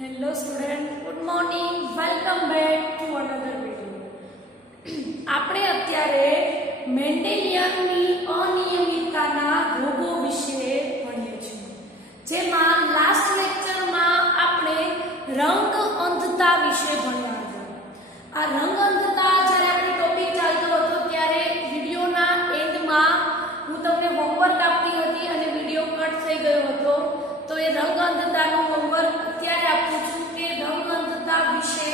Hello student, good morning. Welcome back to another video. આપણે અત્યારે મેન્ડેલિયનની અનિયમિતતાના રોગો વિશે ભણીએ છીએ. જેમાં લાસ્ટ લેક્ચરમાં આપણે રંગ અંધતા વિશે ભણ્યા હતા. આ રંગ અંધતા જ્યારે આપણે ટોપિક ચાલતો હતો ત્યારે વિડિયોના એન્ડમાં હું તમને હોમવર્ક આપતી હતી અને વિડિયો કટ થઈ ગયો હતો. તો એ રંગ અંધતાનો હોમવર્ક અત્યારે આપું છું કે રંગ અંધતા વિશે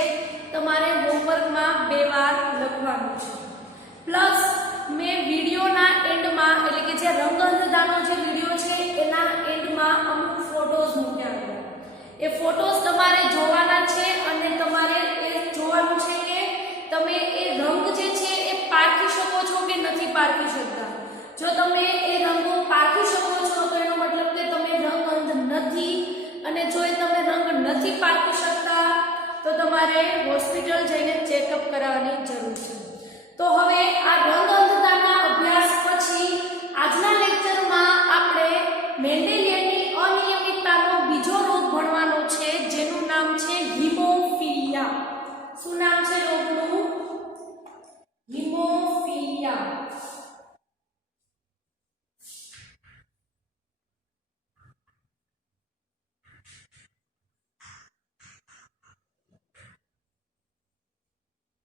તમારે હોમવર્કમાં 2 વાર લખવાનું છે. પ્લસ મેં વિડિયોના એન્ડમાં એટલે કે જે રંગ અંધતાનો જે વિડિયો છે એના એન્ડમાં અમુક ફોટોઝ મૂક્યા હતા. એ ફોટોઝ તમારે જોવાના છે અને તમારે એ જોવાનું છે કે તમે એ રંગ જે છે એ પારખી શકો છો કે નથી પારખી શકતા. જો તમે એ રંગો પારખી શકો છો તો એનો મતલબ કે તમે રંગ અંધ નથી, અને જો એ તમે રંગ નથી પારખી શકતા તો તમારે હોસ્પિટલ જઈને ચેકઅપ કરાવવાની જરૂર છે. તો હવે આ રંગ અંધતાના અભ્યાસ પછી આજના લેક્ચરમાં આપણે મેન્ડેલિયનની અનિયમિતતાનો બીજો રોગ ભણવાનો છે જેનું નામ છે હીમોફિલિયા. શું નામ છે રોગનું? હીમોફિલિયા.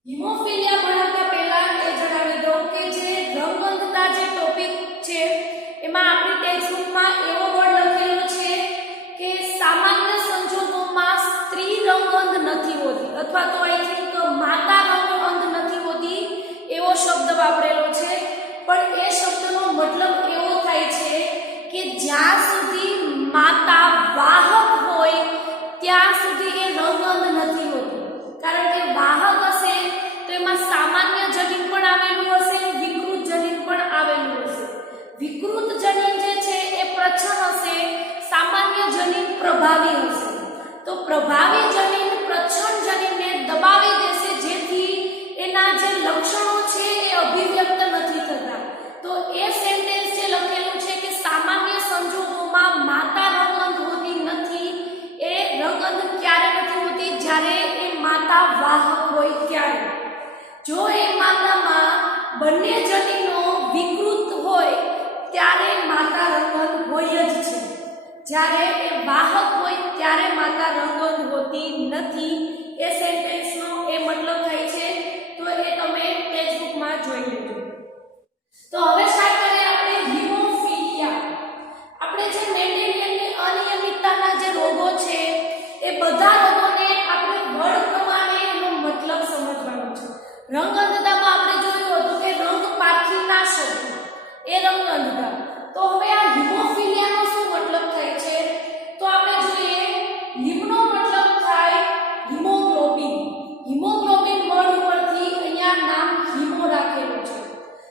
હીમોફિલિયા ભણતા પહેલા એ જણાવી દઉં કે જે રંગ અંધતા જે ટોપિક છે એમાં આપણી ટેક્સ્ટબુકમાં એવો વર્ડ લખેલો છે કે સામાન્ય સંજોગોમાં સ્ત્રી રંગ અંધ નથી હોતી, અથવા તો આઈ થિંક માતા રંગ અંધ નથી હોતી એવો શબ્દ વાપરેલો છે. પણ એ શબ્દનો મતલબ એવો થાય છે કે જ્યાં સુધી માતા વાહક હોય ત્યાં સુધી એ રંગ અંધ નથી હોતી. કારણ કે વાહક હશે તો એમાં સામાન્ય જનીન પણ આવેલું હશે, વિકૃત જનીન પણ આવેલું હશે. વિકૃત જનીન જે છે એ પ્રચ્છન્ન હશે, સામાન્ય જનીન પ્રભાવી હશે. તો પ્રભાવી જનીન પ્રચ્છન્ન જનીનને દબાવી દેશે, જેથી એના જે લક્ષણો છે એ અભિવ્યક્ત નથી થતા. તો એ સેન્ટેન્સ જે લખેલું છે કે સામાન્ય સંજોગોમાં માતા રંગઅંધ હોતી નથી. એ રંગઅંધ ક્યારે નથી હોતી? જ્યારે એ માતા વાહક હોય ત્યારે. જો એ માતામાં બંને જનીનો વિકૃત હોય ત્યારે માતા રંગઅંધ હોય જ છે. જ્યારે એ વાહક હોય ત્યારે માતા રંગઅંધ હોતી નથી. એ સેન્ટેન્સનો એ મતલબ થાય છે. તો એ તમે ટેક્સ્ટબુકમાં જોઈ લેજો. તો હવે સ્ટાર્ટ કરીએ આપણે હીમોફિલિયા. આપણે જે મેન્ડેલિયનની અનિયમિતતાના જે રોગો છે એ બધા રોગોને આપણે વર્ડ પ્રમાણે એનો મતલબ સમજવાનો છે. રંગ અંધતામાં આપણે જોયું હતું કે રંગ પારખી ના શકે, એ રંગ અંધતા. તો હવે આ હીમોફિલિયાનો શું મતલબ થાય છે? તો આપણે જોઈએ, હીમનો મતલબ થાય હિમોગ્લોબિન. હિમોગ્લોબિન વર્ડ ઉપરથી અહીંયા નામ હીમો રાખેલું છે.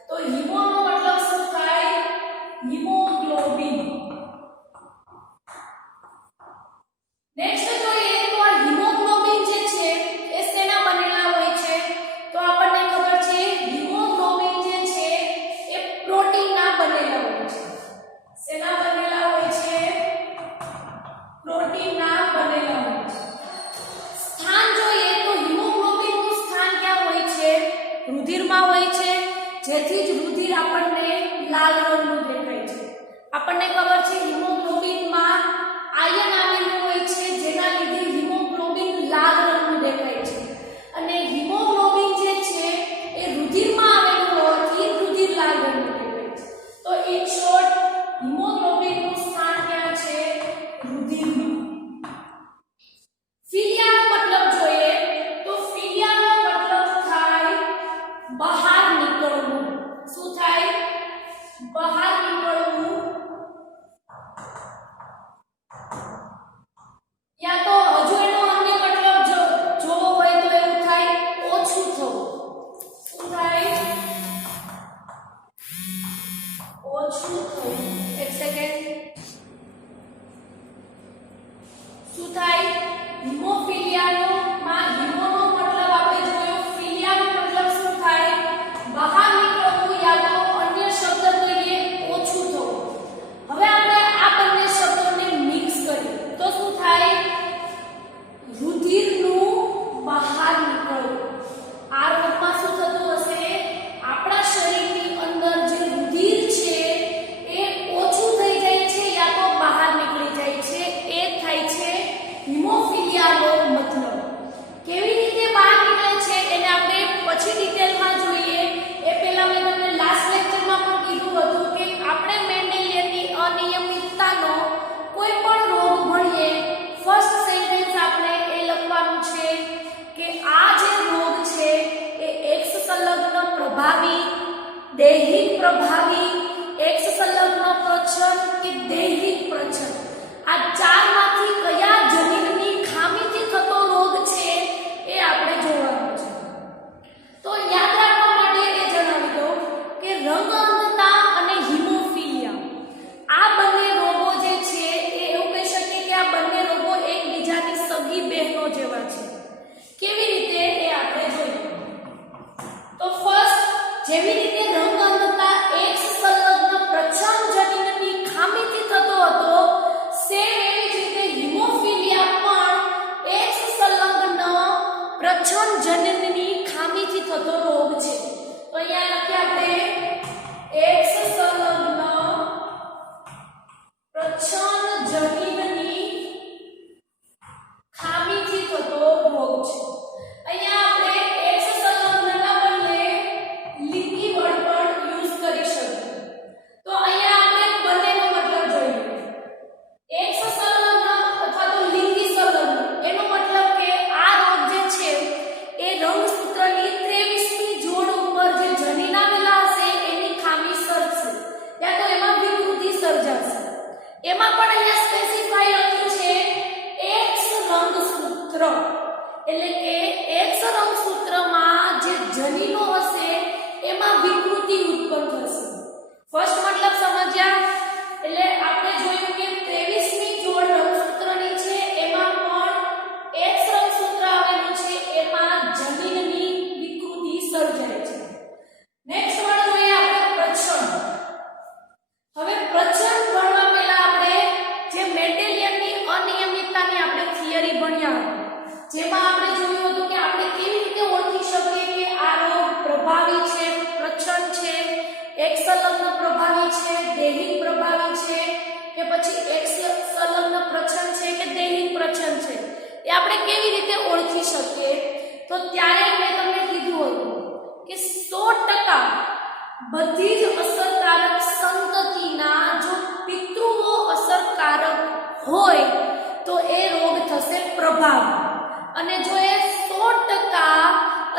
તો હીમોનો મતલબ શું થાય? હિમોગ્લોબિન. નેક્સ્ટ જોઈએ તો આ હિમોગ્લોબિન જે છે એ શેના બનેલા હોય છે? તો આપણને ખબર છે હિમોગ્લોબિન જે છે એ પ્રોટીનના બનેલા હોય છે. શેના બનેલા હોય છે? પ્રોટીનના બનેલા હોય છે. સ્થાન જોઈએ તો હિમોગ્લોબિનનું સ્થાન ક્યાં હોય છે? રુધિરમાં હોય છે, જેથી જ રુધિર આપણને લાલ રંગનું દેખાય છે. આપણને ખબર છે હિમોગ્લોબિનમાં આયર્ન આવેલું હોય છે, જેના લીધે હિમોગ્લોબિન લાલ રંગનું દેખાય છે. અને હિમોગ્લોબિન જે છે એ રુધિરમાં આવેલું હોવાથી રુધિર લાલ રંગનું દેખાય છે. તો ઇન શોર્ટ હિમોગ્લોબિનનું સ્થાન ક્યાં છે? રુધિરમાં. ફિલિયાનો મતલબ જોઈએ તો ફિલિયાનો મતલબ થાય બહાર નીકળવું. શું થાય? બહાર નીકળવું. યા તો હજુ એનો અન્ય મતલબ જોવો હોય તો એવું થાય ઓછું થવું. શું થાય? ઓછું થવું. એક સેકન્ડ. શું થાય? હિમોફિલિયાનો માં હિમોનો મતલબ આપણે જોયો, ફિલિયાનો મતલબ શું થાય? બહાર નીકળવું, યા તો અન્ય શબ્દ કહીએ ઓછું થવું. હવે આપણે આ બંને શબ્દોને મિક્સ કરીએ તો શું થાય? અંગતતાની આપણે થિયરી ભણ્યા હતી, જેમાં આપણે જોયું હતું કે આપણે કેવી રીતે ઓળખી શકીએ કે આ રોગ પ્રભાવી છે, પ્રચંડ છે, એક સંલગ્ન પ્રભાવી છે, દૈહિક પ્રભાવી છે કે પછી એક સંલગ્ન પ્રચંડ છે કે દૈહિક પ્રચંડ છે, એ આપણે કેવી રીતે ઓળખી શકીએ? તો ત્યારે મેં તમને કીધું હતું કે 100% બધી જ અસરકારક સંતતિના જો પિતૃઓ અસરકારક હોય તો એ રોગ થશે પ્રભાવી, અને જો એ 100%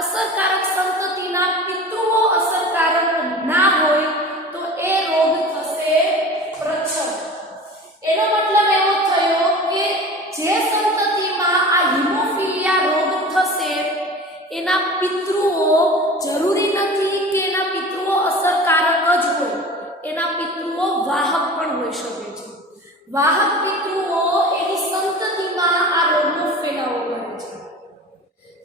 અસરકારક સંતતિના પિતૃઓ અસરકારક ના હોય તો એ રોગ થશે પ્રચંડ. એનો મતલબ એવો થયો કે જે સંતતિમાં આ હિમોફિલિયા રોગ થશે એના પિતૃઓ જરૂરી નથી કે એના પિતૃઓ અસરકારક જ હોય, એના પિતૃઓ વાહક પણ હોઈ શકે છે. વાહક પિતૃઓ એની સંતતિમાં આ રોગનો ફેલાવો કરે છે.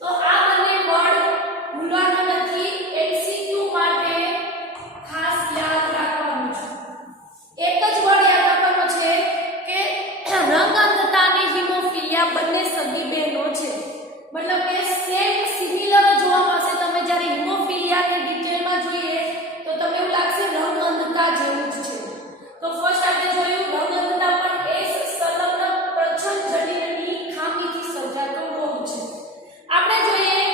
તો આ બંને વર્ડ ભૂલવાનું નથી, એમસીક્યુ માટે ખાસ યાદ રાખવાનું છે. એક જ વર્ડ યાદ રાખવાનો છે કે રંગ અંધતા અને હિમોફિલિયા બંને સગી બહેનો છે, મતલબ કે સેમ સિમિલર જોવા મળશે. તમે જ્યારે હિમોફિલિયાને ડિટેલમાં જોઈએ તો તમને એવું લાગશે રંગ અંધતા જેવું જ છે. તો ફર્સ્ટ આપણે જોયું રંગ અંધતા પણ એ સંલગ્ન પ્રચંડ જનીનની ખામીથી સર્જાતો રોગ છે. આપણે જોઈએ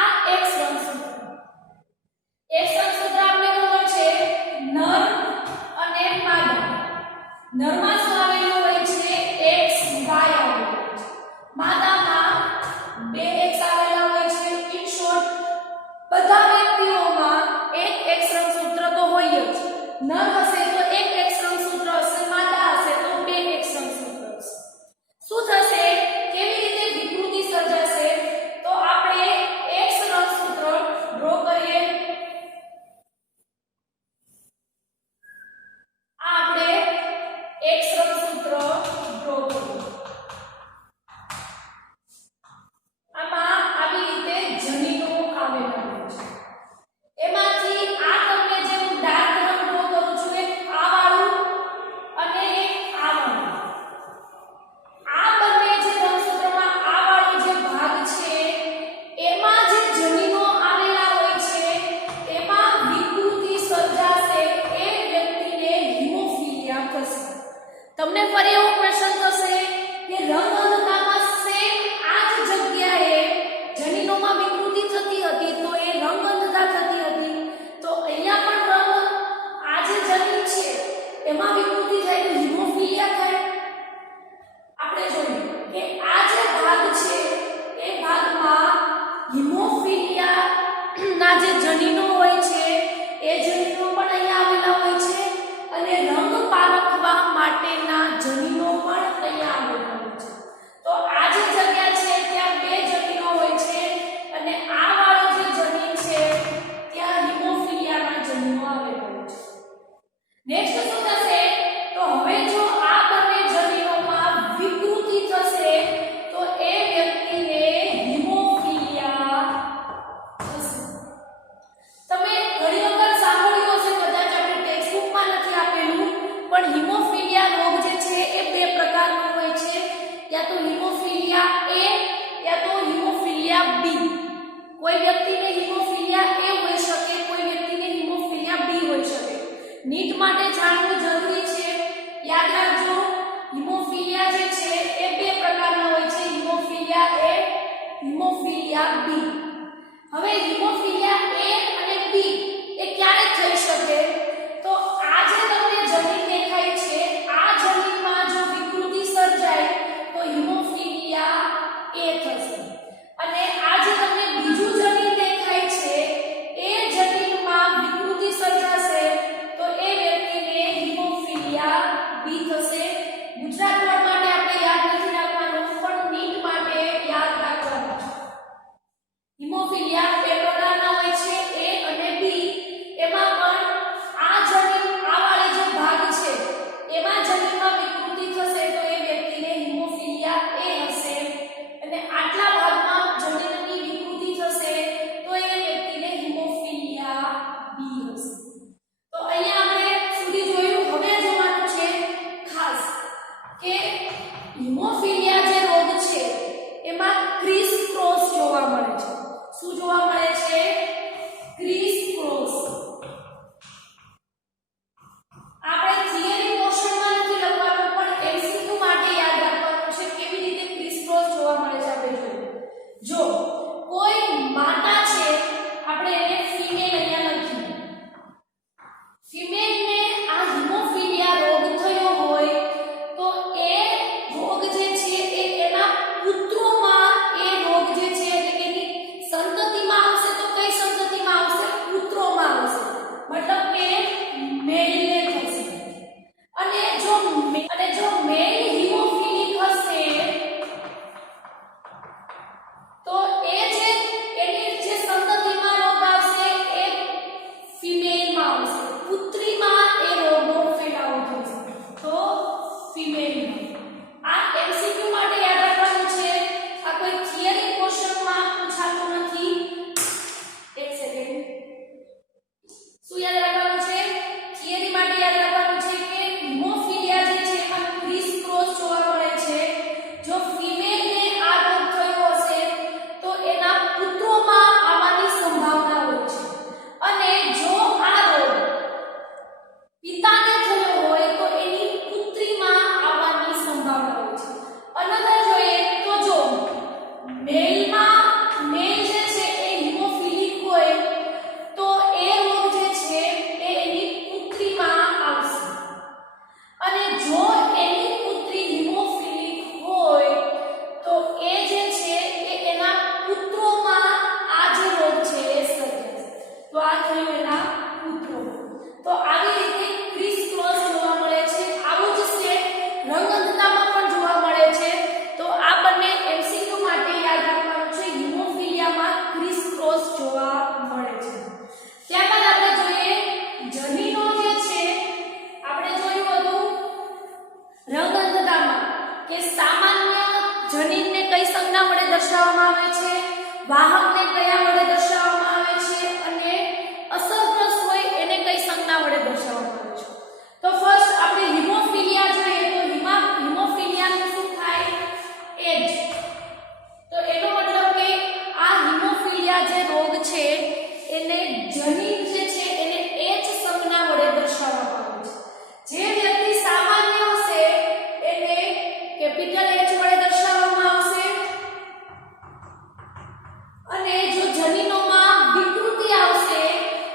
આ એક્સ રંગસૂત્ર. એક્સ રંગસૂત્ર આપણે ખબર છે નર અને માદા. નરમાં શું આવેલું હોય છે? એક્સ વાય આવેલું હોય છે. માદામાં 2 એક્સ આવેલા હોય છે. ઇન શોર્ટ બધા વ્યક્તિઓમાં એક એક્સ રંગસૂત્ર તો હોય જ. નર હશે તો એક એક્સ રંગસૂત્ર હશે, માદા હશે તો 2 એક્સ રંગસૂત્ર હશે. શું થશે? કેવી રીતે વિકૃતિ સર્જાશે? તો આપણે એક્સ રંગસૂત્ર ડ્રો કરીએ. આ આપણે એક્સ રંગસૂત્ર ડ્રો કરીએ. આમાં આવી રીતે જનીનો આવેલા હોય છે. એમાંથી આ તમને જે હું ડાર્ક રંગ ડ્રો કરું છું એક આ વાળું અને એક આ વાળું. આ બંને જે રંગસૂત્રમાં આ વાળો જે ભાગ છે એમાં જે જનીનો આવેલા હોય છે એમાં વિકૃતિ સર્જાશે, એ વ્યક્તિને હિમોફિલિયા થશે. તમને ફરી એવો પ્રશ્ન થશે કે રંગ અંધતામાં સેમ આ જ જગ્યાએ જનીનોમાં વિકૃતિ થતી હતી તો એ રંગ અંધતા થતી હતી, તો અહીંયા પણ રંગ આ જે જનીન છે એમાં વિકૃતિ થાય તો હિમોફિલિયા થાય. આપણે જોયું કે આ જે ભાગ છે એ ભાગમાં હિમોફિલિયા ના જે જનીનો હોય છે એ જનીનો પણ અહીંયા આવેલા હોય છે, અને રંગ પારખવા માટેના જનીનો હિમોફિલિયા જે રોગ છે એમાં ક્રિસ ક્રોસ જોવા મળે છે. શું જોવા મળે છે? Criss cross. આપણે થિયરી પોર્શનમાં નથી લખવાનું પણ એમસીક્યુ માટે યાદ રાખવાનું છે કેવી રીતે ક્રિસ ક્રોસ જોવા મળે છે. આપણે જોઈએ, જો કોઈ માતા છે, આપણે એને ફિમેલ અહીંયા લખીએ, ફિમેલને આ હિમોફિલિયા રોગ થયો હોય તો એ રોગ જે છે એ એના પુત્રોમાં એ રોગ જે છે એટલે કે એની સંતતિમાં આવશે. તો કઈ સંતતિમાં આવશે? પુત્રોમાં આવશે. મતલબ કે મેલને થશે. અને જો મેલ હિમોફિલિક હશે તો એ જે એની જે સંતતિમાં રોગ આવશે એ ફિમેલમાં આવશે. પુત્રીમાં એ રોગનો ફેલાવો થશે તો ફિમેલમાં. આ એમસીક્યુ માટે યાદ રાખવાનું છે. આ કોઈ થિયરી પોર્શનમાં પૂછાતું નથી. એક સેકન્ડ. શું યાદ રાખવાનું છે? થિયરી માટે યાદ રાખવાનું છે કે હિમોફિલિયા જે છે એમાં ક્રિસ ક્રોસ જોવા મળે છે. જો ફિમેલને આ રોગ થયો હશે તો એના પુત્રોમાં આવવાની સંભાવના હોય છે. અને જો આ રોગ પિતાને થયો હોય તો એની પુત્રીમાં આવવાની સંભાવના હોય છે. અનધર જોઈએ તો જો મેલ જે છે એ હિમોફિલિક હોય તો એ રોગ જે છે એ એની પુત્રીમાં આવશે. અને જો એની પુત્રી હિમોફિલિક હોય તો એ જે છે એ એના પુત્રોમાં આ જે રોગ છે એ સર્જાશે. તો આ થયું એના પુત્રોમાં. તો આવી રીતે ક્રિસ ક્રોસ જોવા મળે છે. આવું જ સ્ટેપ રંગઅંધતામાં પણ જોવા મળે છે. તો આ બંને એમસીક્યુ માટે યાદ રાખવાનું છે. હિમોફિલિયામાં ક્રિસ ક્રોસ જોવા મળે છે. ત્યારબાદ આપણે જોઈએ જનીનો જે છે. આપણે જોયું હતું રંગઅંધતામાં કે સામાન્ય જનીનને કઈ સંજ્ઞા વડે દર્શાવવામાં આવે છે, વાહકને કયા વડે દર્શાવવામાં આવે છે અને અસરગ્રસ્ત હોય એને કઈ સંજ્ઞા વડે દર્શાવવામાં આવે છે. તો ફર્સ્ટ આપણે હિમોફિલિયા જોઈએ તો હિમોફિલિયાનું શું થાય? એજ. તો એનો મતલબ કે આ હિમોફિલિયા જે રોગ છે એને જનીન જે છે એને એચ સંજ્ઞા વડે દર્શાવવામાં આવે છે. જે વ્યક્તિ સામાન્ય હશે એને કેપિટલ એચ વડે દર્શાવવામાં આવશે. અને જો જનીનોમાં વિકૃતિ આવશે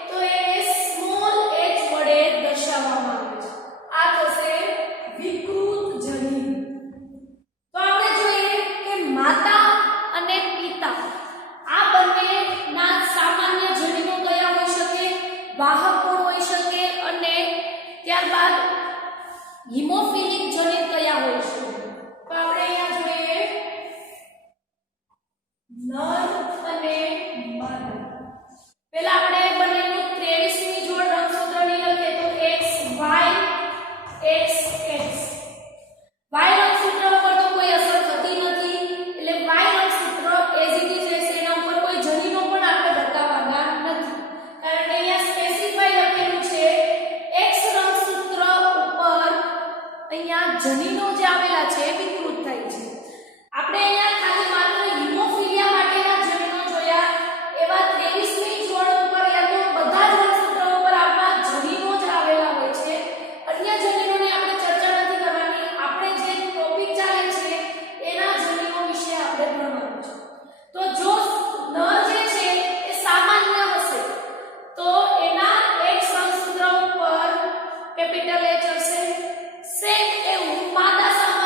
તો એને સ્મોલ એચ વડે દર્શાવવામાં આવે છે. આ થશે વિકૃત જનીન. તો આપણે જોઈએ કે માતા અને પિતા આ બંનેના સામાન્ય જનીનો કયા હોઈ શકે? વાહક કોણ હોઈ શકે? અને ત્યારબાદ હિમોફિલિક જનીન કયા હોઈ શકે? તો આપણે અહીંયા જોઈએ નર અને માદા. પહેલા આપણે બંનેનું 23મી જોડ રંગસૂત્રની લખીએ તો XY XX. Y રંગસૂત્ર ઉપર તો કોઈ અસર થતી નથી એટલે Y રંગસૂત્ર એઝ ઇટ ઇઝ રહેશે. એના ઉપર કોઈ જનીનો પણ આપણે બતાવવાના નથી કારણ કે અહીંયા સ્પેસિફાઈ લખેલું છે X રંગસૂત્ર ઉપર અહીંયા જનીનો જે આવેલા છે એ વિકૃત થાય છે. આપણે અહીંયા ખાલી માત્ર હિમોફિલિયા માટેના જનીનો જોયા. એવા 23મી જોડ ઉપર યા તો બધા જ રંગસૂત્રો ઉપર આપણા જનીનો જ આવેલા હોય છે. અન્ય જનીનોની આપણે ચર્ચા નથી કરવાની. આપણે જે ટોપિક ચાલે છે એના જનીનો વિશે આપણે ભણવાનું છે. તો જો નર જે છે એ સામાન્ય હશે તો એના X રંગસૂત્ર ઉપર કેપિટલ H હશે. સેમ એવું માદા સામાન્ય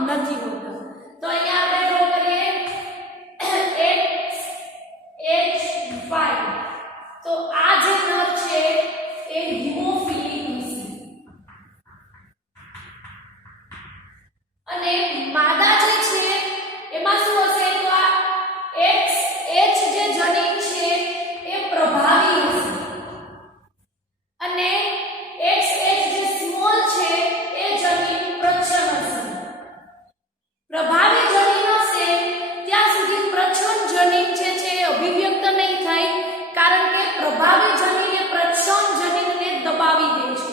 નથી હોતા. તો અહીંયા આપણે ડ્રો કરીએ XHY. તો આ જે નર છે એ હિમોફિલિક હશે અને માદા જે છે એમાં શું હશે? તો આ XH જે જનીન છે એ પ્રભાવી હશે અને XH જે સ્મોલ છે એ જનીન પ્રચ્છન્ન હશે. પ્રભાવી જનીન હશે ત્યાં સુધી પ્રચ્છન્ન જનીન છે એ અભિવ્યક્ત નહીં થાય, કારણ કે પ્રભાવી જનીન એ પ્રચ્છન્ન જનીનને દબાવી દે છે,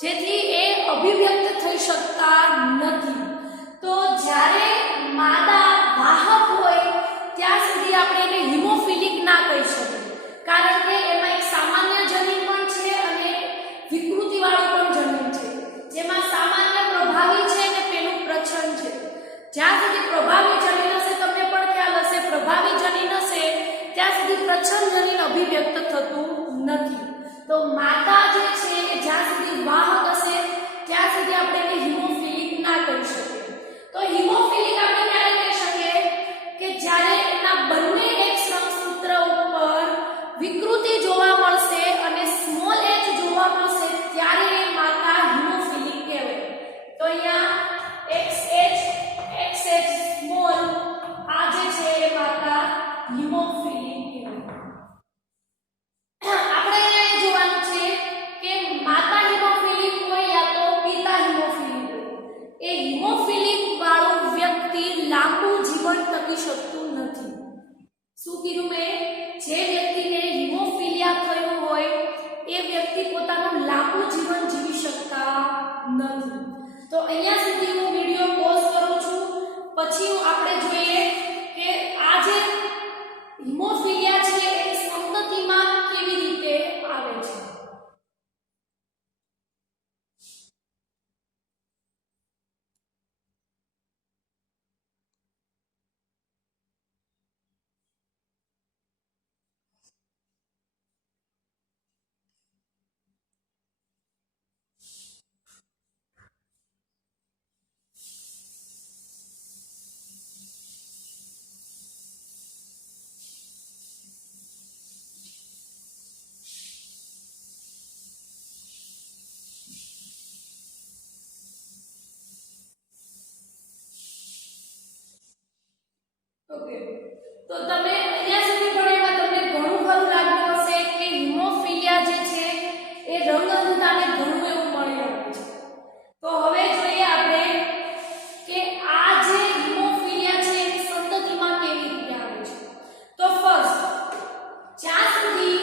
જેથી એ અભિવ્યક્ત થઈ શકતા નથી. તો જ્યારે માદા વાહક હોય ત્યાં સુધી આપણે એને હિમોફિલિક ના કહી શકીએ, કારણ કે એમાં એક સામાન્ય જનીન પણ છે અને વિકૃતિવાળું પણ જનીન છે. જેમાં સામાન્ય પ્રભાવી છે અને પેલું પ્રચ્છન્ન છે. જ્યાં સુધી પ્રભાવી જનીન હશે, તમને પણ ખ્યાલ હશે, પ્રભાવી જનીન હશે ત્યાં સુધી પ્રચ્છન્ન જનીન અભિવ્યક્ત થતું નથી. તો માતા જે છે એ જ્યાં સુધી વાહક હશે ત્યાં સુધી આપણે એને હિમોફિલિક ના કહી શકીએ. તો હિમોફિલિક આપણે ક્યારે કહી શકીએ? કે જ્યારે એના બંને X રંગસૂત્ર ઉપર વિકૃતિ જોવા મળશે અને સ્મોલ h જોવા મળશે ત્યારે એ માતા હિમોફિલિક કહેવાય. તો અહીંયા XH સ્મોલ આ જે છે એ માતા હિમોફિલિક કહેવાય. આપણે અહીંયા જોવાનું છે કે માતા હિમોફિલિક હોય યા તો પિતા હિમોફિલિક હોય. એ હિમોફિલિક વાળો વ્યક્તિ લાંબુ જીવન ટકી શકતું નથી. શું કીધું મેં? જે વ્યક્તિને હિમોફિલિયા થયું હોય એ વ્યક્તિ પોતાનું લાંબુ જીવન જીવી શકતા નથી. તો અહીંયા સુધી હું વિડિયો પોઝ કરું છું, પછી આપણે જોઈએ કે આ જે હિમોફિલિયા છે એ સંતતિમાં કેવી રીતે આવે છે. ઓકે, તો તમે અહીંયા સુધી ભણ્યા તમને ઘણું ખરું લાગ્યું હશે કે હિમોફિલિયા જે છે એ રંગઅંધતાને ઘણું એવું મળી રહ્યું છે. તો હવે જોઈએ આપણે કે આ જે હિમોફિલિયા છે એ સંતતિમાં કેવી રીતે આવે છે. તો ફર્સ્ટ, જ્યાં સુધી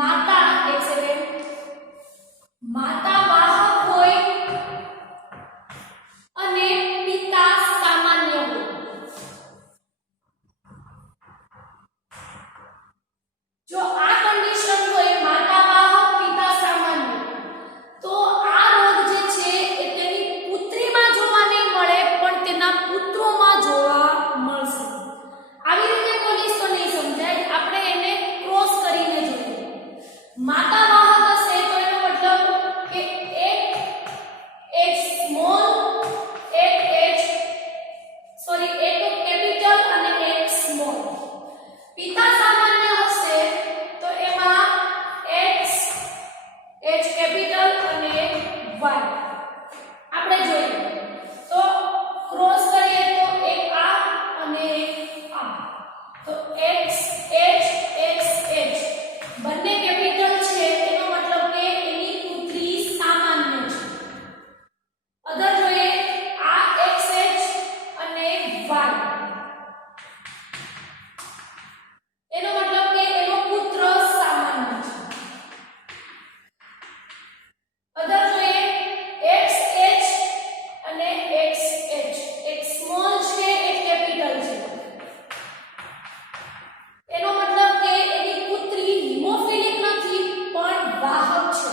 માતા માતા વાહક હોય અને પિતા સામાન્ય હોય. જો આ કન્ડિશન હોય માતા વાહક પિતા સામાન્ય, તો આ રોગ જે છે એ તેની પુત્રીમાં જોવા નહીં મળે પણ તેના પુત્રોમાં જોવા મળશે. આવી રીતે બોલીશ તો નહીં સમજાય, આપણે એને ક્રોસ કરીને જોઈએ. માતા વાહક હશે તો એનો મતલબ કે એક સ્મોલ એક કેપિટલ અને એક સ્મોલ. પિતા સામાન્ય હશે તો એમાં H કેપિટલ અને Y. આપણે જોઈએ તો ક્રોસ કરીએ તો એક આ અને આ, તો XH બંને કેપિટલ છે એનો મતલબ કે એની પુત્રી સામાન્ય છે. અધર જોઈએ આ XH અને Y, એનો મતલબ કે એનો પુત્ર સામાન્ય છે. અધર જોઈએ XH અને XH, એક સ્મોલ છે એક કેપિટલ છે. એનો મતલબ કે એની પુત્રી હિમોફિલિક નથી પણ વાહક છે.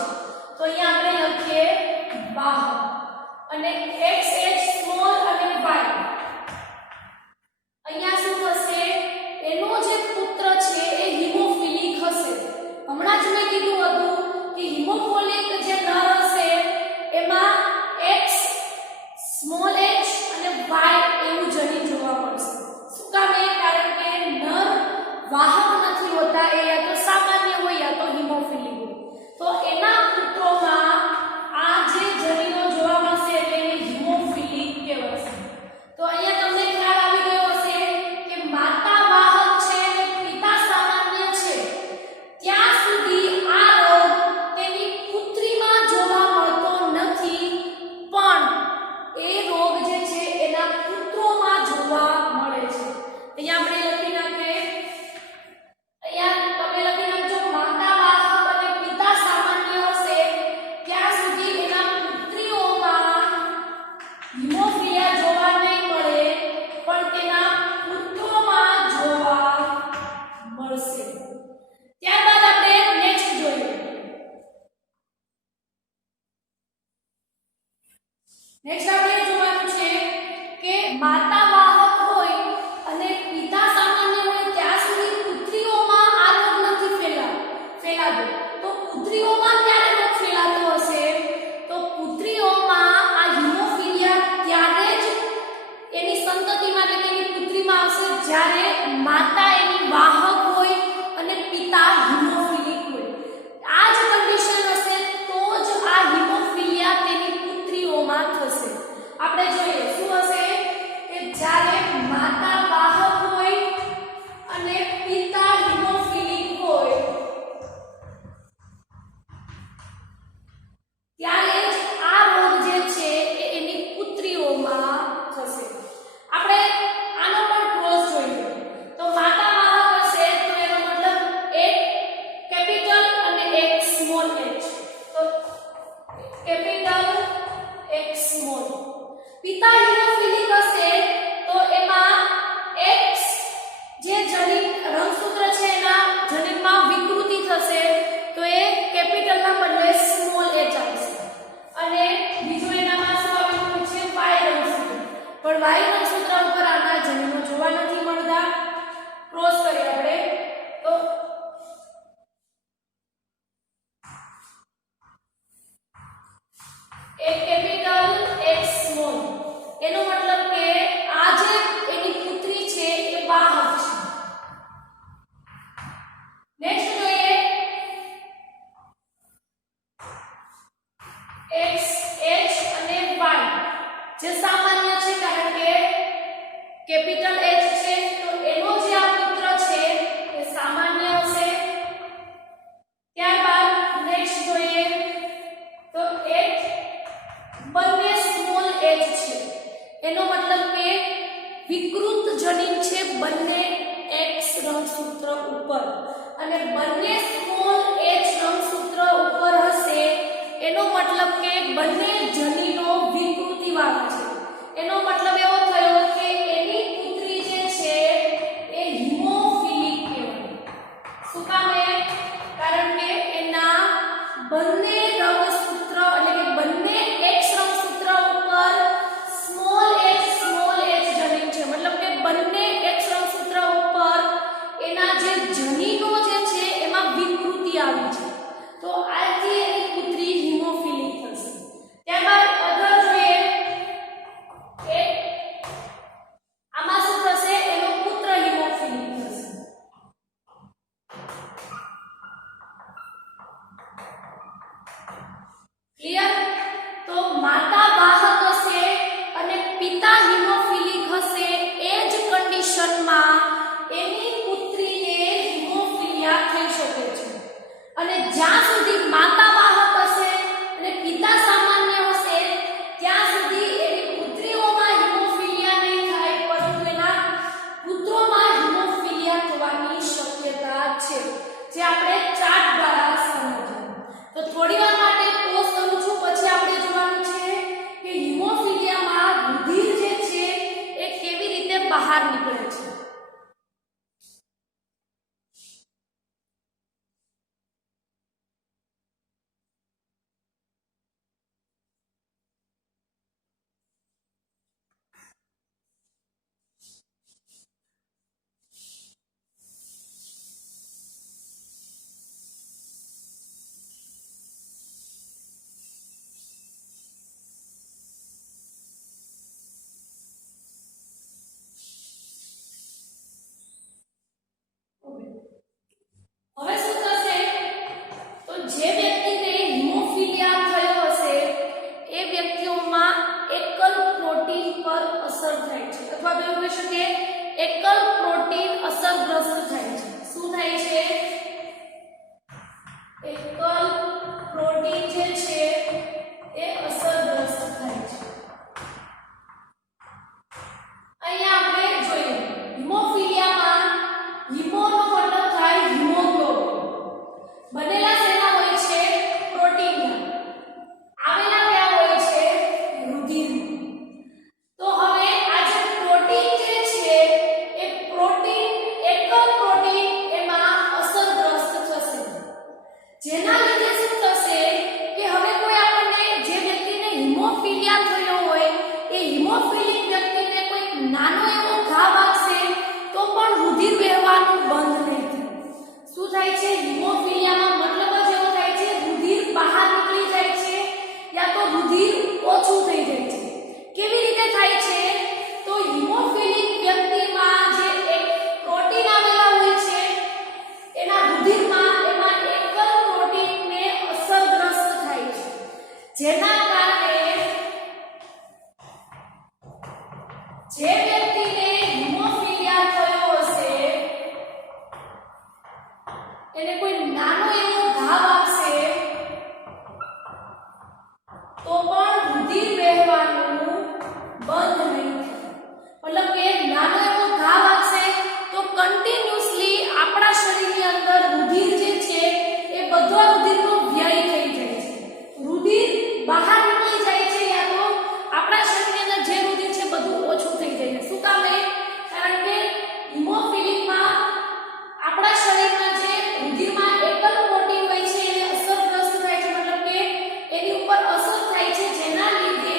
તો અહીંયા આપણે લખીએ વાહક. અને XH સ્મોલ અને Y, અહીંયા શું થશે? એનો જે પુત્ર છે એ હિમોફિલિક હશે. હમણાં જ મેં કીધું હતું કે હિમોફિલિક જે નર હશે એમાં X સ્મોલ h અને વાય એવું જનીન જોવા મળશે. શું કામ? કારણ કે નર વાહક નથી હોતા, એ યા તો સામાન્ય હોય યા તો હિમોફિલિક હોય. તો એના પુત્રોમાં આ જે જનીનો જોવા મળશે એટલે એને હિમોફિલિક કહેવાશે. તો અહીંયા તમને ખ્યાલ આવી ગયો હશે કે માતા વાહક છે અને પિતા સામાન્ય છે ત્યાં સુધી આ રોગ તેની પુત્રીમાં જોવા મળતો નથી, પણ એ રોગ જે છે એના પુત્રોમાં જોવા મળે છે. અહીંયા આપણે લખી નાખીએ, અહીંયા તમે લખી નાખજો માતા વાહક અને પિતા સામાન્ય હશે ત્યાં સુધી એના પુત્રીઓમાં હિમોફિલિયા જોવા નહીં મળે, પણ તેના પુત્રોમાં જોવા મળશે. ત્યારબાદ આપણે નેક્સ્ટ જોઈએ. નેક્સ્ટ આપણે જોવાનું છે કે માતા વાહક હોય અને પિતા સામાન્ય હોય ત્યાં સુધી પુત્રીઓમાં આ રોગ નથી ફેલાતો. તો પુત્રીઓમાં ક્યારે રોગ ફેલાતો હશે? તો પુત્રીઓમાં આ હિમોફિલિયા ત્યારે જ એની સંતતિમાં એટલે કે એની પુત્રીમાં આવશે જ્યારે માતા એની વાહક હોય અને પિતા હિમોફિલિક હોય. આ જ કન્ડિશન હશે તો જ આ હિમોફિલિયા તેની પુત્રીઓમાં થશે. આપણે જોઈએ શું હશે કે જ્યારે માતા વાહક હોય અને પિતા હિમોફિલિક હોય ત્યારે જ આ રોગ જે છે એ એની પુત્રીઓમાં થશે. આપણે આનો પણ ક્રોસ જોઈએ. તો માતા વાહક હશે તો એનો મતલબ એક કેપિટલ અને એક સ્મોલ h. તો કેપિટલ એક સ્મોલ. પિતા હિમોફિલિક હશે તો એમાં x જે જનીન રંગસૂત્ર છે એના જનીનમાં વિકૃતિ થશે તો એ કેપિટલના બદલે સ્મોલ h આવશે. અને બીજું એનામાં શું આવેલું છે? y રંગસૂત્ર. પણ y રંગસૂત્ર ઉપર આના જનીનો જોવા નથી મળતા. ક્રોસ કરીએ આપણે તો એક કેપિટલ એક સ્મોલ. એનો મતલબ કે આ જે એની પુત્રી છે એ વાહક છે. નેક્સ્ટ જોઈએ x h અને y જે સામાન્ય છે કારણ કે કેપિટલ H છે તો એનો જે આ પુત્ર છે એ સામાન્ય હશે. ત્યારબાદ નેક્સ્ટ જોઈએ તો એક બંને સ્મોલ h છે. એનો મતલબ કે વિકૃત જનીન છે બંને x રંગસૂત્ર ઉપર અને બંને સ્મોલ h રંગસૂત્ર ઉપર હશે. એનો મતલબ કે બંને જનીનો વિકૃતિવાળા છે. એનો મતલબ એવો થયો કે એની પુત્રી જે છે એ હિમોફિલિક કહેવાય. શું કામ? કારણ કે એના બંને રંગસૂત્ર એટલે કે બંને x રંગસૂત્ર ઉપર સ્મોલ h જનીન છે. મતલબ કે બંને x રંગસૂત્ર ઉપર એના જે જનીનો જે છે એમાં વિકૃતિ આવી છે. તો આથી એની પુત્રી હિમોફિલિક થશે. ત્યારબાદ અધર જોઈએ આમાં શું થશે? એનો પુત્ર હિમોફિલિક થશે. ક્લિયર? તો માતા વાહક હશે અને પિતા હિમોફિલિક હશે એ જ કન્ડિશનમાં એની પુત્રીને હિમોફિલિયા થઈ શકે છે. અને જ્યાં સુધી માતા વાહક હશે અને પિતા સામાન્ય હશે ત્યાં સુધી એની પુત્રીઓમાં હિમોફિલિયા નહીં થાય પરંતુ એના પુત્રોમાં હિમોફિલિયા થવાની શક્યતા છે, જે આપણે ચાર્ટ દ્વારા સમજ્યું. તો થોડી વાર માટે પોઝ કરું છું, પછી આપણે જોવાનું છે કે હિમોફિલિયામાં રુધિર જે છે એ કેવી રીતે બહાર નીકળે છે. અસરગ્રસ્ત થાય છે. શું થાય છે? એકલ પ્રોટીન જે છે એ અસરગ્રસ્ત થાય છે. અહીંયા આપણે જોઈએ હિમોફિલિયામાં હિમોનો મતલબ થાય હિમોગ્લોબિન. બનેલા શેના હોય છે? પ્રોટીનના. આવેલા ક્યાં હોય છે? રુધિર. તો હવે આ જે પ્રોટીન જે છે એ પ્રોટીન એકલ પ્રોટીન એમાં અસરગ્રસ્ત થશે. જેના લીધે શું થશે કે હવે કોઈ આપણને જે વ્યક્તિને હિમોફિલિયા થયો હોય એ હિમોફિલિક વ્યક્તિને કોઈ નાનો એવો ઘા વાગશે તો પણ રુધિર વહેવાનું બંધ નહીં થાય. શું થાય છે? હિમોફિલિયામાં મતલબ જ એવો થાય છે રુધિર બહાર નીકળી જાય છે યા તો રુધિર ઓછું થઈ જાય છે. કેવી રીતે થાય છે? તો હિમોફિલિક વ્યક્તિમાં જે એક પ્રોટીન આવેલા હોય છે એના રુધિરમાં એમાં એકલ પ્રોટીનને અસરગ્રસ્ત થાય છે. જેના કારણે જે વ્યક્તિને હિમોફિલિયા થયો હશે એને કોઈ નાનો એવો ઘા વાગશે તો પણ રુધિર વહેવાનું બંધ નહીં થાય. મતલબ કે નાનો એવો ઘા વાગશે તો કન્ટિન્યુઅસલી આપણા શરીરની અંદર રુધિર જે છે એ બધો રુધિરનો વ્યય થઈ જાય છે. રુધિર બહાર નીકળી જાય છે યા તો આપણા શરીરની અંદર જે રુધિર છે બધું ઓછું થઈ જાય છે. શું કામ? કારણ કે હિમોફિલિકમાં આપણા શરીરના જે રુધિરમાં એકલ પ્રોટીન હોય છે એને અસરગ્રસ્ત થાય છે. મતલબ કે એની ઉપર અસર થાય છે જેના લીધે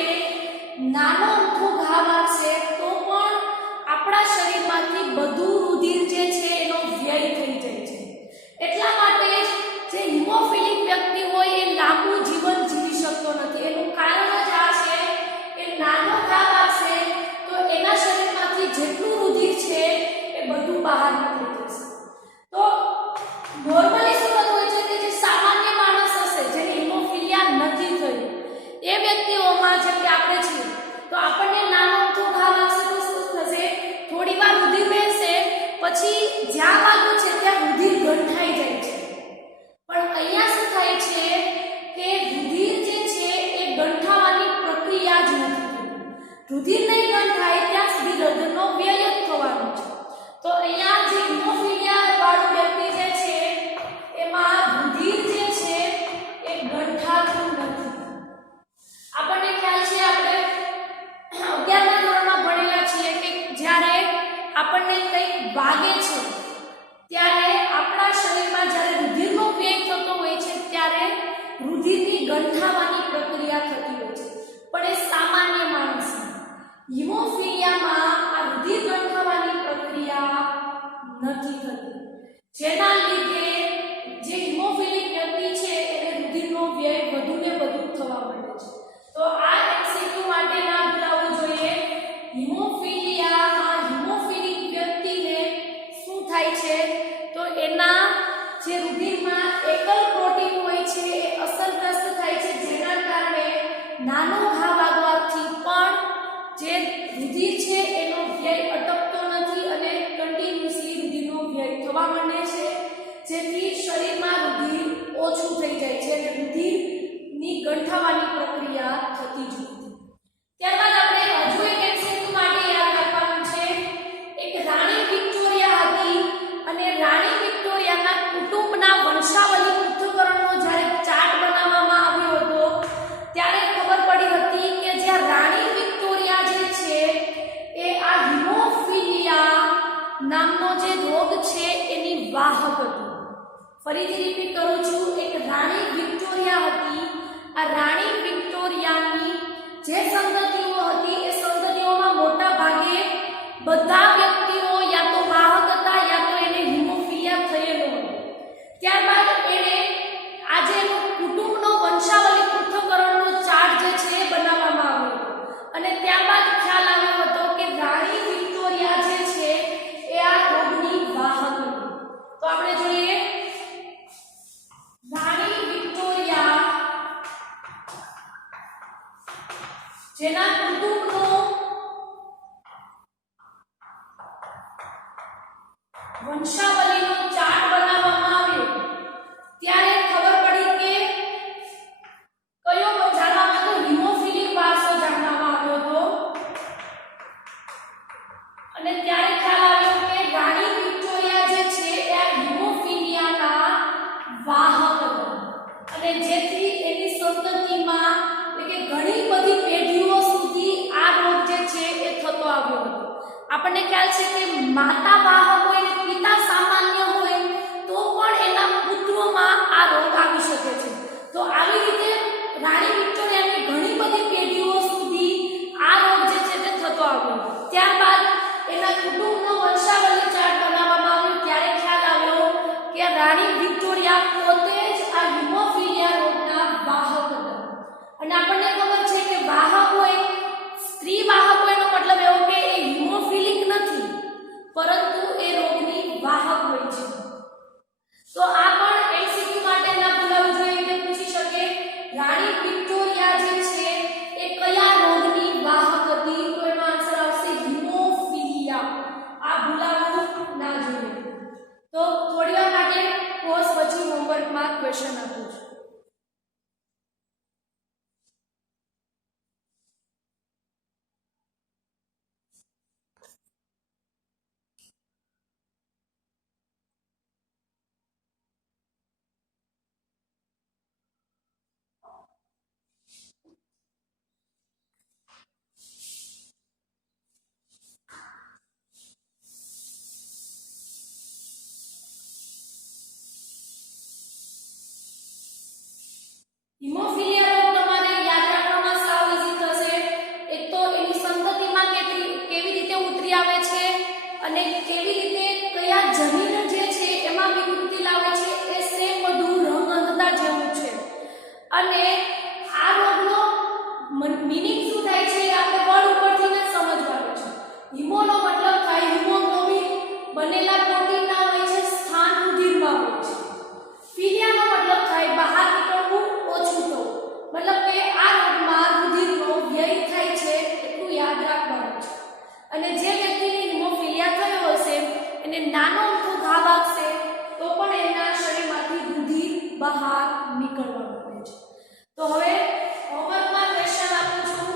નાનો ઊંધો ઘા વાગશે તો પણ આપણા શરીરમાંથી બધું રુધિર જે છે એનો વ્યય થઈ જાય છે. એટલા માટે જ જે હિમોફિલિક વ્યક્તિ હોય એ લાંબુ જીવન જીવી શકતો નથી. એનું કારણ જ આ છે કે નાનો ઘા વાગશે તો એના શરીરમાંથી જેટલું રુધિર છે એ બધું બહાર નીકળી જશે. તો નોર્મલી શું થતું હોય છે કે જે સામાન્ય માણસ હશે જેને હિમોફિલિયા નથી થયું એ વ્યક્તિઓમાં જેમ કે આપણે છીએ તો આપણને નાનો ઊંધો ઘા વાગશે તો શું થશે? થોડી વાર રુધિર વહેશે પછી જ્યાં વાગ્યું છે ત્યાં રુધિર ગંઠાઈ જાય છે. પણ અહીંયા શું થાય છે કે રુધિર જે છે એ ગંઠાવાની પ્રક્રિયા જ નથી થતી. રુધિર નહીં ગંઠાય ત્યાં સુધી રુધિરનો વ્યય જ થવાનો છે. તો અહીંયા જે હિમોફિલિયા વાળો વ્યક્તિ જે છે એમાં રુધિર જે છે એ ગંઠાતું નથી. આપણને ખ્યાલ છે આપણે 11મા ધોરણમાં ભણેલા છીએ કે જ્યારે આપણને કંઈક વાગે છે ત્યારે આપણા શરીરમાં જ્યારે રુધિરનો વ્યય થતો હોય છે ત્યારે રુધિરની ગંઠાવાની પ્રક્રિયા થતી હોય છે. પણ એ સામાન્ય માણસમાં હિમોફિલિયામાં આ રુધિર ગંઠાવાની પ્રક્રિયા નથી થતી. જેના લીધે જે હિમોફિલિક વ્યક્તિ છે એને રુધિરનો વ્યય વધુ ને વધુ થવા માંડે છે. તો આ એમસીક્યુ માટે ના ભૂલાવવું જોઈએ. હિમોફિલિયામાં હિમોફિલિક વ્યક્તિને શું થાય છે તો એના જે રુધિરમાં એકલ પ્રોટીન હોય છે એ અસરગ્રસ્ત થાય છે. જેના કારણે નાનો ઘા વાગવાથી પણ જે રુધિર છે એનો વ્યય અટકતો નથી અને કન્ટિન્યુઅસલી રુધિરનો વ્યય થવા માંડે છે. જેથી શરીરમાં રુધિર ઓછું થઈ જાય છે અને રુધિરની ગંઠાવાની પ્રક્રિયા થતી જ નથી. ત્યારબાદ આપણે હજુ એક એમસીક્યુ માટે યાદ રાખવાનું છે. એક રાણી વિક્ટોરિયા હતી અને રાણી વિક્ટોરિયાના કુટુંબના વંશાવલી પૃથ્થકરણનો જ્યારે ચાર્ટ બનાવવામાં આવ્યો હતો ત્યારે ખબર પડી હતી કે જે રાણી વિક્ટોરિયા જે છે એ આ હિમોફિલિયા નામનો જે રોગ છે એની વાહક હતી. ફરીથી રિપીટ કરું છું. એક રાણી વિક્ટોરિયા હતી. આ રાણી વિક્ટોરિયાની જે સંતતિઓ હતી એ સંતતિઓમાં મોટા ભાગે બધા વ્યક્તિઓ યા તો વાહક હતા યા તો એને હિમોફિલિયા થયેલો હતો. ત્યારબાદ એને આજે કુટુંબનો વંશાવલી પૃથ્થકરણનો ચાર્ટ જે છે એ બનાવવામાં આવ્યો અને ત્યારબાદ ખ્યાલ આવ્યો હતો કે રાણી વિક્ટોરિયા જે છે એ આ રોગની વાહક હતી. તો આપણે જોઈએ રાણી વિક્ટોરિયા જેના કુટુંબનો આપણને ખ્યાલ છે કે માતા વાહક હોય ને પિતા સામાન્ય હોય તો પણ એના પુત્રોમાં આ રોગ આવી શકે છે. તો આવી રીતે રાણી વિક્ટોરિયાની ઘણી બધી પેઢીઓ સુધી આ રોગ જે છે તે થતો આવ્યો. ત્યારબાદ એના કુટુંબનો વંશાવલી ચાર્ટ બનાવવામાં આવ્યો ત્યારે ખ્યાલ આવ્યો કે રાણી વિક્ટોરિયા પોતે જ આ હિમોફિલિયા રોગના વાહક હતા. અને આપણને ખબર છે કે વાહક હોય, સ્ત્રી વાહક હોય એનો મતલબ એવો કે એ હિમોફિલિક નથી પરંતુ એ રોગની વાહક હોય છે. તો આ પણ એમસીક્યુ માટે ના ભૂલવું જોઈએ કે પૂછી શકે રાણી વિક્ટોરિયા જે છે એ કયા રોગની વાહક હતી? તો એનો આન્સર આવશે હિમોફિલિયા. આ ભૂલાવવું ના જોઈએ. તો થોડી વાર માટે કોર્સ પછી હોમવર્કમાં ક્વેશ્ચન આપું છું. હિમોફિલિયા રોગ તમારે યાદ રાખવામાં સાવ ઈઝી થશે. એક તો એની સંતતિમાં કેવી રીતે ઉતરી આવે છે અને કેવી રીતે કયા જનીન જે છે એમાં વિકૃતિ લાવે છે એ સેમ બધું રંગ અંધતા જેવું છે. અને આ રોગનો મીનિંગ શું થાય છે એ આપણે વર્ડ ઉપરથી જ સમજવાનું છે. હિમોનો મતલબ થાય હિમોગ્લોબિન બનેલા પ્રોટીનના હોય છે, સ્થાન રુધિરમાં હોય છે. ફિલિયાનો મતલબ થાય બહાર નીકળવું, ઓછું થવું. મતલબ કે આ રોગમાં રુધિરનો વ્યય થાય છે એટલું યાદ રાખવાનું છે. અને જે વ્યક્તિને હિમોફિલિયા થયો હશે એને નાનો અમથો ઘા વાગશે તો પણ એના શરીરમાંથી રુધિર બહાર નીકળવાનું હોય છે. તો હવે હોમવર્કમાં ક્વેશ્ચન આપું છું.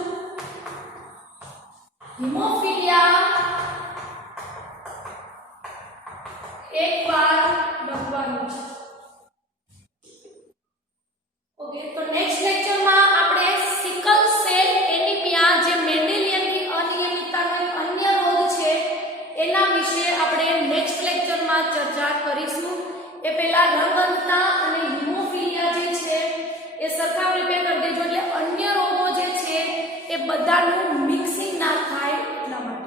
હિમોફિલિયા એકવાર લખવાનું છે. ઓકે, તો નેક્સ્ટ લેક્ચરમાં આપણે સિકલ સેલ એનિમિયા જે મેન્ડેલિયનની અનિયમિતતાનો એક અન્ય રોગ છે એના વિશે આપણે નેક્સ્ટ લેક્ચરમાં ચર્ચા કરીશું. એ પહેલા રંગઅંધતા અને હિમોફિલિયા જે છે એ સરખા પ્રિપેર કરી દેજો એટલે અન્ય રોગો જે છે એ બધાનું મિક્સિંગ ના થાય એટલા માટે.